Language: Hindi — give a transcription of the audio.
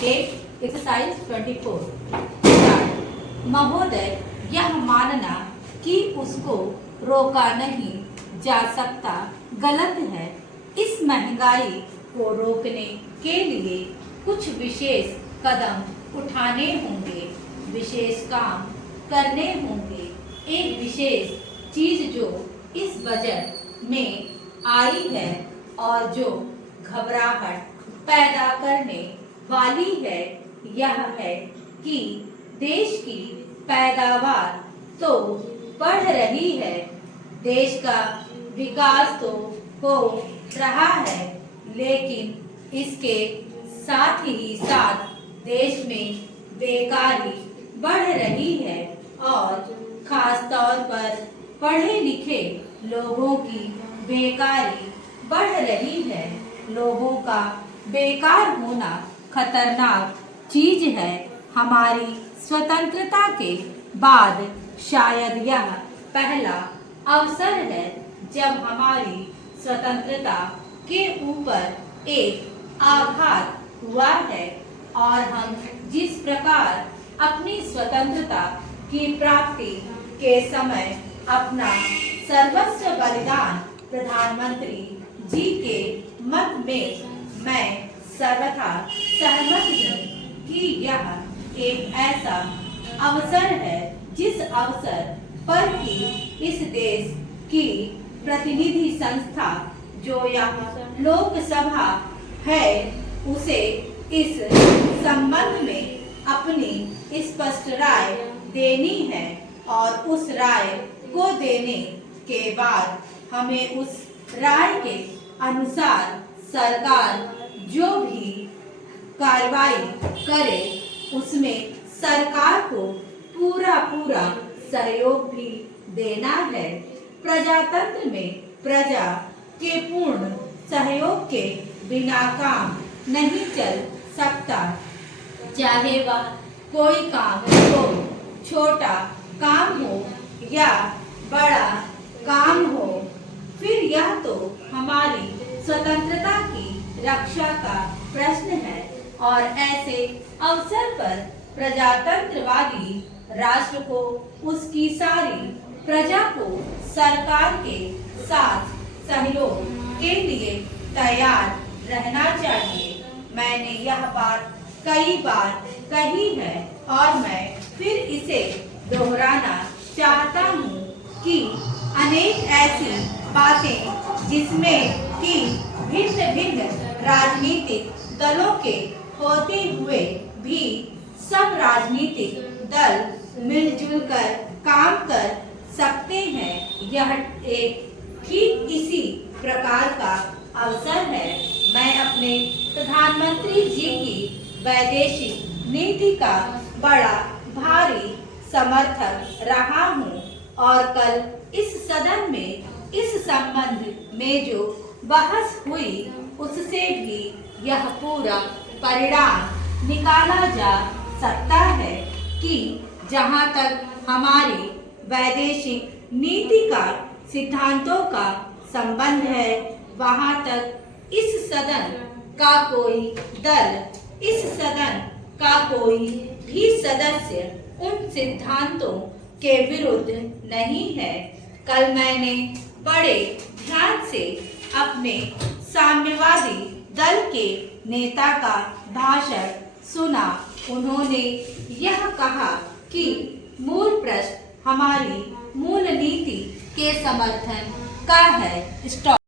Take exercise 24। महोदय, यह मानना कि उसको रोका नहीं जा सकता गलत है। इस महंगाई को रोकने के लिए कुछ विशेष कदम उठाने होंगे, विशेष काम करने होंगे। एक विशेष चीज जो इस बजट में आई है और जो घबराहट पैदा करने वाली है, यह है कि देश की पैदावार तो बढ़ रही है, देश का विकास तो हो रहा है, लेकिन इसके साथ ही साथ देश में बेकारी बढ़ रही है और खास तौर पर पढ़े लिखे लोगों की बेकारी बढ़ रही है। लोगों का बेकार होना खतरनाक चीज है। हमारी स्वतंत्रता के बाद शायद यह पहला अवसर है जब हमारी स्वतंत्रता के ऊपर एक आघात हुआ है और हम जिस प्रकार अपनी स्वतंत्रता की प्राप्ति के समय अपना सर्वस्व बलिदान प्रधानमंत्री जी के मत में मैं सर्वथा सहमत हूँ कि यह एक ऐसा अवसर है जिस अवसर पर कि इस देश की प्रतिनिधि संस्था जो यहाँ लोकसभा है, उसे इस संबंध में अपनी स्पष्ट राय देनी है और उस राय को देने के बाद हमें उस राय के अनुसार सरकार जो भी कार्रवाई करे उसमें सरकार को पूरा सहयोग भी देना है। प्रजातंत्र में प्रजा के पूर्ण सहयोग के बिना काम नहीं चल सकता, चाहे वह कोई काम हो, छोटा काम हो या बड़ा काम हो। फिर यह तो हमारी स्वतंत्रता की रक्षा का प्रश्न है और ऐसे अवसर पर प्रजातंत्रवादी राष्ट्र को उसकी सारी प्रजा को सरकार के साथ सहयोग के लिए तैयार रहना चाहिए। मैंने यह बात कई बार कही है और मैं फिर इसे दोहराना चाहता हूँ कि अनेक ऐसी बातें जिसमें कि भिन्न राजनीतिक दलों के होते हुए भी सब राजनीतिक दल मिलजुल कर काम कर सकते हैं, यह एक ठीक इसी प्रकार का अवसर है। मैं अपने प्रधानमंत्री जी की वैदेशिक नीति का बड़ा भारी समर्थक रहा हूँ और कल इस सदन में इस संबंध में जो बहस हुई उससे भी यह पूरा परिणाम निकाला जा सकता है कि जहाँ तक हमारी वैदेशिक नीति का सिद्धांतों का संबंध है, वहाँ तक इस सदन का कोई दल, इस सदन का कोई भी सदस्य उन सिद्धांतों के विरुद्ध नहीं है। कल मैंने बड़े ध्यान से अपने साम्यवादी दल के नेता का भाषण सुना। उन्होंने यह कहा कि मूल प्रश्न हमारी मूल नीति के समर्थन का है।